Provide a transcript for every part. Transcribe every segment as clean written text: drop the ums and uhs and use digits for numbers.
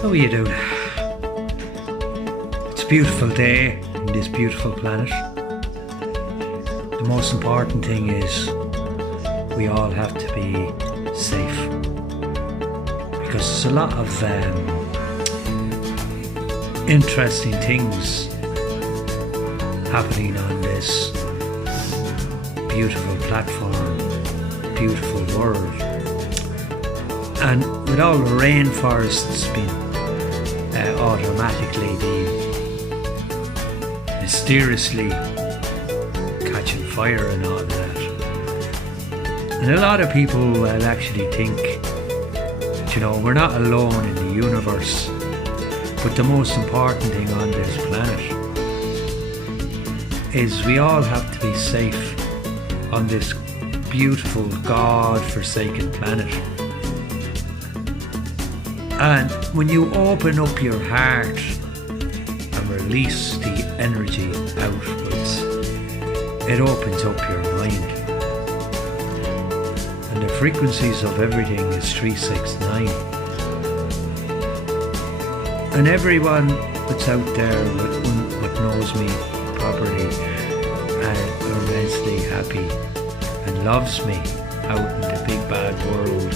How are you doing? It's a beautiful day in this beautiful planet. The most important thing is we all have to be safe, because there's a lot of interesting things happening on this beautiful platform, beautiful world. And with all the rainforests being automatically being mysteriously catching fire and all that. And a lot of people will actually think, we're not alone in the universe, but the most important thing on this planet is we all have to be safe on this beautiful God-forsaken planet. And when you open up your heart and release the energy outwards, it opens up your mind. And the frequencies of everything is 369. And everyone that's out there that knows me properly and are immensely happy and loves me out in the big bad world,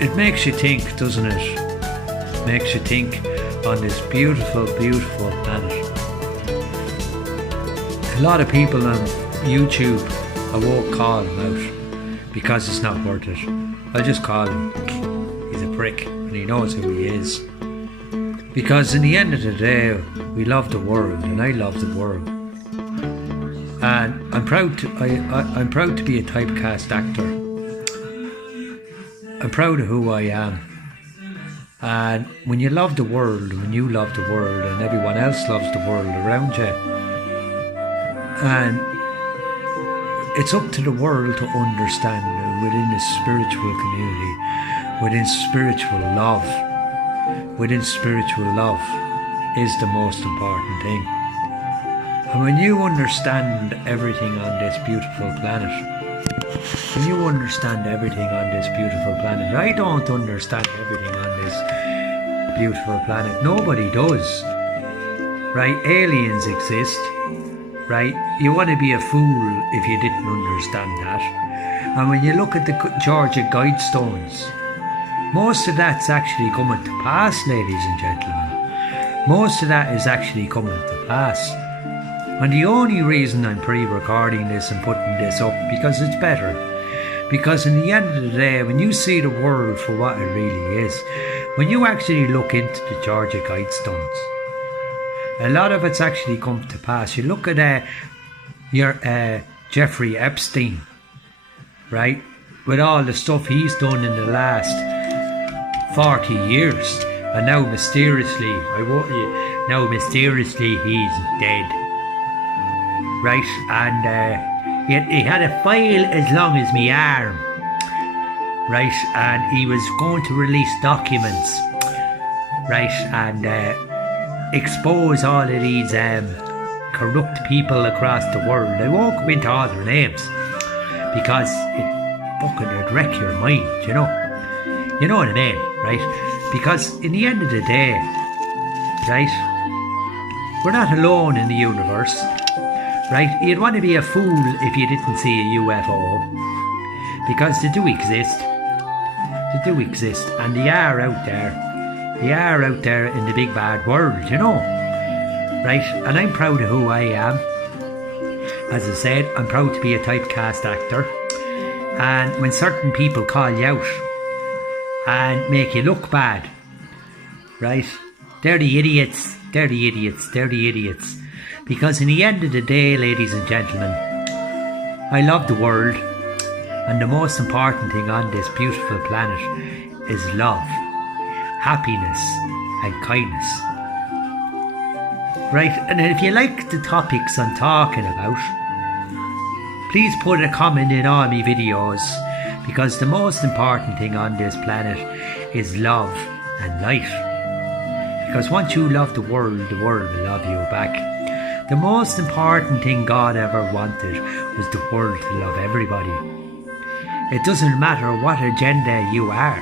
it makes you think, doesn't it? Makes you think on this beautiful, beautiful planet. A lot of people on YouTube, I won't call him out because it's not worth it. I'll just call him. He's a prick and he knows who he is. Because in the end of the day, we love the world, and I love the world. And I'm proud to be a typecast actor. I'm proud of who I am. And when you love the world, when you love the world and everyone else loves the world around you, and it's up to the world to understand within the spiritual community, within spiritual love is the most important thing. And when you understand everything on this beautiful planet, I don't understand everything on this beautiful planet. Nobody does. Right? Aliens exist. Right? You want to be a fool if you didn't understand that. And when you look at the Georgia Guidestones, most of that's actually coming to pass, ladies and gentlemen. Most of that is actually coming to pass. And the only reason I'm pre-recording this and putting this up, because it's better. Because in the end of the day, when you see the world for what it really is, when you actually look into the Georgia Guidestones, a lot of it's actually come to pass. You look at your Jeffrey Epstein, right? With all the stuff he's done in the last 40 years. And now mysteriously, he's dead. Right? And he had a file as long as my arm, right? And he was going to release documents, right? And expose all of these corrupt people across the world. I won't go into all their names because it'd wreck your mind, You know what I mean, right? Because in the end of the day, right, we're not alone in the universe. Right, you'd want to be a fool if you didn't see a UFO, because they do exist, and they are out there in the big bad world, right? And I'm proud of who I am. As I said, I'm proud to be a typecast actor, and when certain people call you out and make you look bad, right, they're the idiots. Because in the end of the day, ladies and gentlemen, I love the world, and the most important thing on this beautiful planet is love, happiness and kindness. Right, and if you like the topics I'm talking about, please put a comment in all my videos, because the most important thing on this planet is love and life. Because once you love the world will love you back. The most important thing God ever wanted was the world to love everybody. It doesn't matter what agenda you are.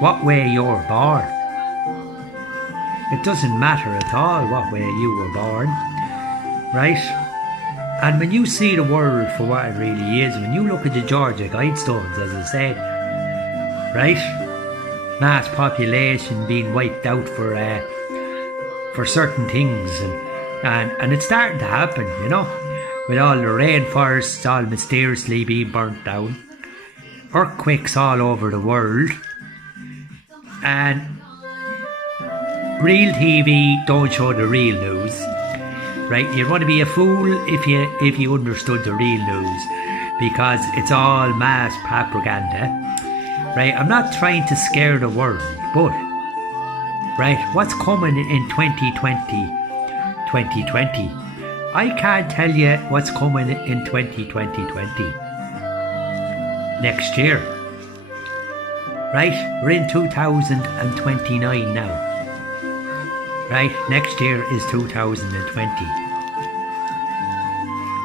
what way you're born. It doesn't matter at all what way you were born, right? And when you see the world for what it really is, when you look at the Georgia Guidestones, as I said, right? Mass population being wiped out for certain things, and it's starting to happen, you know, with all the rainforests all mysteriously being burnt down, earthquakes all over the world, and real TV don't show the real news, right? You'd want to be a fool if you understood the real news, because it's all mass propaganda, right? I'm not trying to scare the world, but right, what's coming in 2020? I can't tell you what's coming in 2020 next year, right? We're in 2029 now, right? Next year is 2020.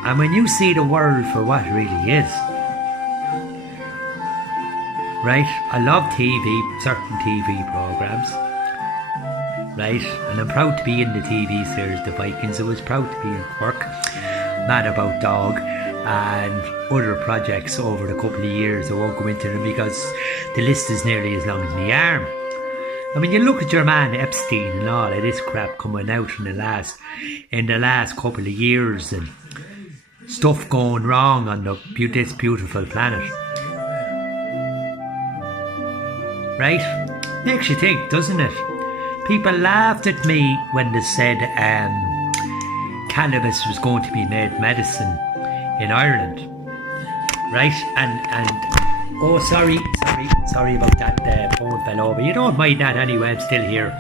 And when you see the world for what it really is, right? I love TV, certain TV programs, right? And I'm proud to be in the TV series The Vikings. I was proud to be in Cork, Mad About Dog, and other projects over the couple of years. I won't go into them because the list is nearly as long as my arm. I mean, you look at your man Epstein and all of this crap coming out in the last couple of years, and stuff going wrong on this beautiful planet, right? Makes you think, doesn't it? People laughed at me when they said cannabis was going to be made medicine in Ireland, right? And oh, sorry about that. Phone fell over. You don't mind that anyway. I'm still here.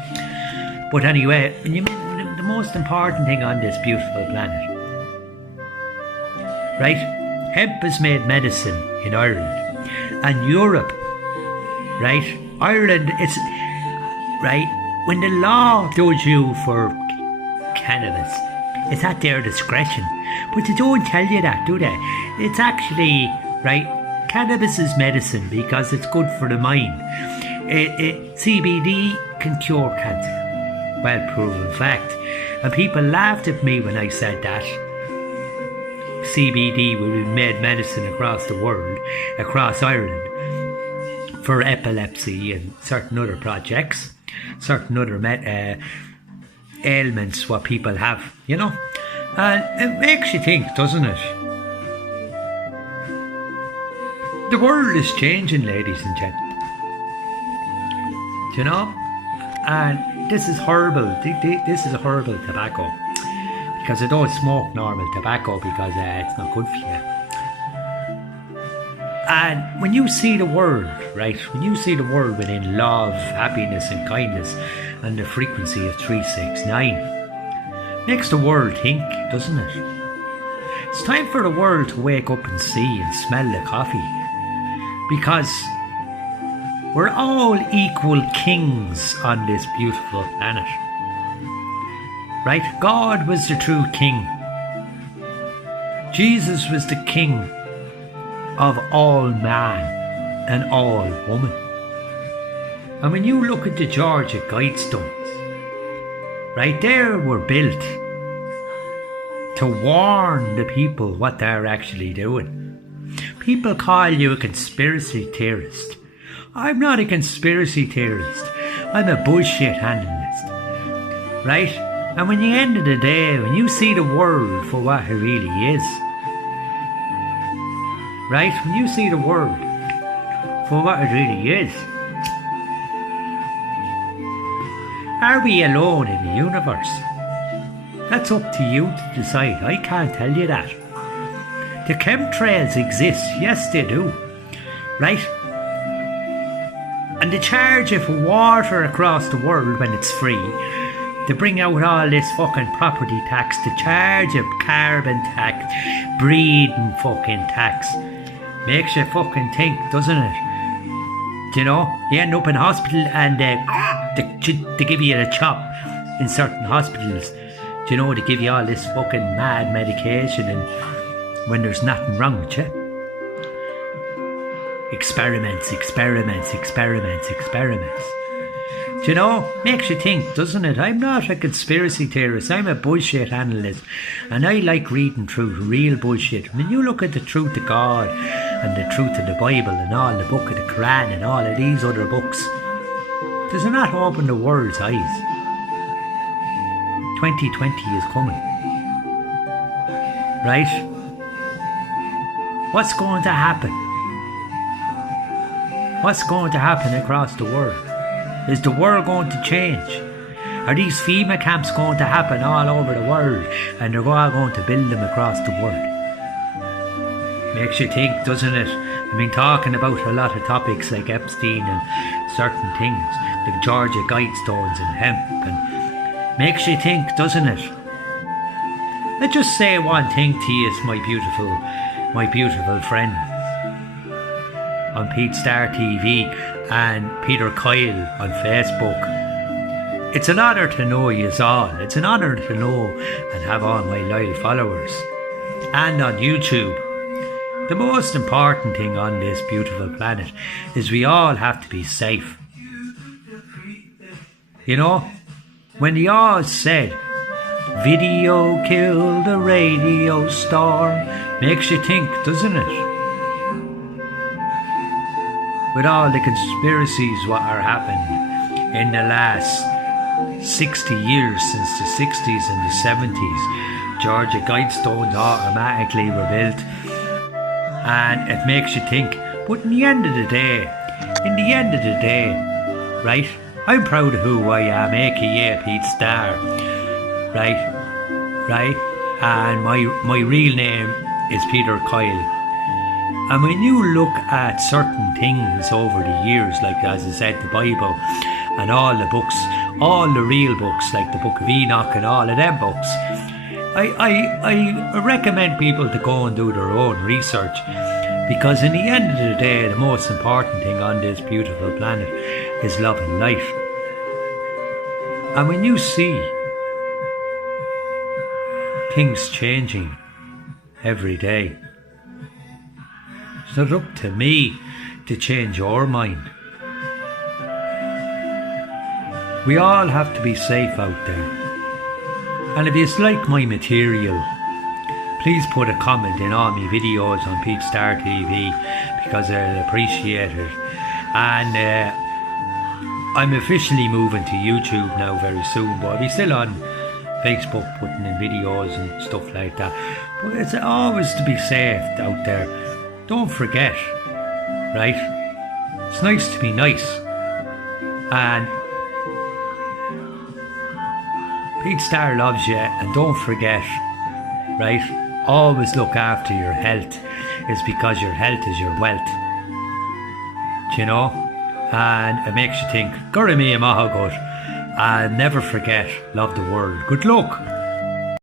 But anyway, the most important thing on this beautiful planet, right? Hemp is made medicine in Ireland and Europe, right? Ireland, it's right. When the law does you for cannabis, it's at their discretion. But they don't tell you that, do they? It's actually, right, cannabis is medicine because it's good for the mind. CBD can cure cancer. Well proven fact. And people laughed at me when I said that CBD will be made medicine across the world, across Ireland, for epilepsy and certain other projects, certain other ailments what people have, you know. And it makes you think, doesn't it? The world is changing, ladies and gentlemen. Do you know? And this is horrible. This is a horrible tobacco. Because I don't smoke normal tobacco because it's not good for you. And when you see the world, right? When you see the world within love, happiness and kindness and the frequency of 369, makes the world think, doesn't it? It's time for the world to wake up and see and smell the coffee. Because we're all equal kings on this beautiful planet. Right? God was the true king. Jesus was the king of all man and all woman. And when you look at the Georgia Guidestones, right, they were built to warn the people what they're actually doing. People call you a conspiracy theorist. I'm not a conspiracy theorist. I'm a bullshit analyst. Right? And when you end of the day, when you see the world for what it really is, right? When you see the world for what it really is, are we alone in the universe? That's up to you to decide. I can't tell you that. The chemtrails exist. Yes, they do. Right? And the charge of water across the world when it's free, to bring out all this fucking property tax, the charge of carbon tax, breeding fucking tax, makes you fucking think, doesn't it? Do you know? You end up in hospital and they give you a chop in certain hospitals. Do you know, they give you all this fucking mad medication and when there's nothing wrong with you. experiments. Do you know? Makes you think, doesn't it? I'm not a conspiracy theorist. I'm a bullshit analyst. And I like reading through real bullshit. When you look at the truth of God and the truth of the Bible and all the book of the Quran and all of these other books, does it not open the world's eyes? 2020 is coming. Right? What's going to happen? What's going to happen across the world? Is the world going to change? Are these FEMA camps going to happen all over the world and they're all going to build them across the world? Makes you think, doesn't it? I mean, talking about a lot of topics like Epstein and certain things, like Georgia Guidestones and hemp, and makes you think, doesn't it? Let's just say one thing to you, my beautiful friend on Pete Star TV and Peter Coyle on Facebook. It's an honour to know yous all. It's an honour to know and have all my loyal followers. And on YouTube. The most important thing on this beautiful planet is we all have to be safe. You know, when the Oz said, video killed the radio star, makes you think, doesn't it? With all the conspiracies what are happening in the last 60 years, since the 60s and the 70s, Georgia Guidestones automatically were built, and it makes you think. But in the end of the day, right, I'm proud of who I am, aka Pete Star, right, and my real name is Peter Coyle. And when you look at certain things over the years, like as I said, the Bible and all the books, all the real books, like the Book of Enoch and all of them books, I recommend people to go and do their own research, because in the end of the day, the most important thing on this beautiful planet is love and life. And when you see things changing every day, it's not up to me to change your mind. We all have to be safe out there. And if you like my material, please put a comment in all my videos on Pete Star TV, because I'd appreciate it. And I'm officially moving to YouTube now very soon, but I'll be still on Facebook putting in videos and stuff like that. But it's always to be safe out there. Don't forget, right? It's nice to be nice. And Pete Star loves you, and don't forget, right? Always look after your health. It's because your health is your wealth. Do you know? And it makes you think, Gurumi Mahagut. And never forget, love the world. Good luck.